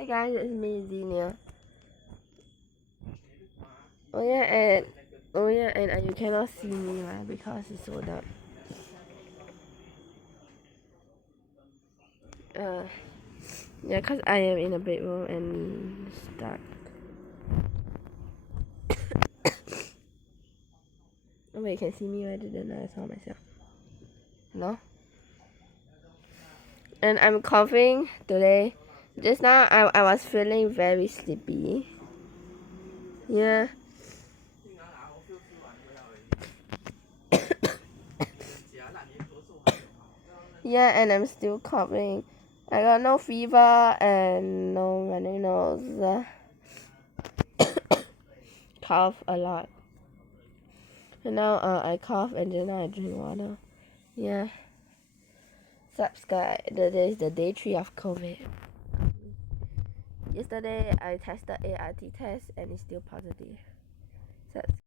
Hey guys, it's me, Xenia. Oh yeah, and you cannot see me, right? Because it's so dark. Yeah, cause I am in a bedroom and it's dark. Oh wait, you can see me, right? Didn't I saw myself? No. And I'm coughing today. Just now, I was feeling very sleepy. Yeah. Yeah, and I'm still coughing. I got no fever and no runny nose. Cough a lot. And now I cough and then I drink water. Yeah. Subscribe. Today is the day 3 of COVID. Yesterday I tested ART test and it's still positive. Subscribe.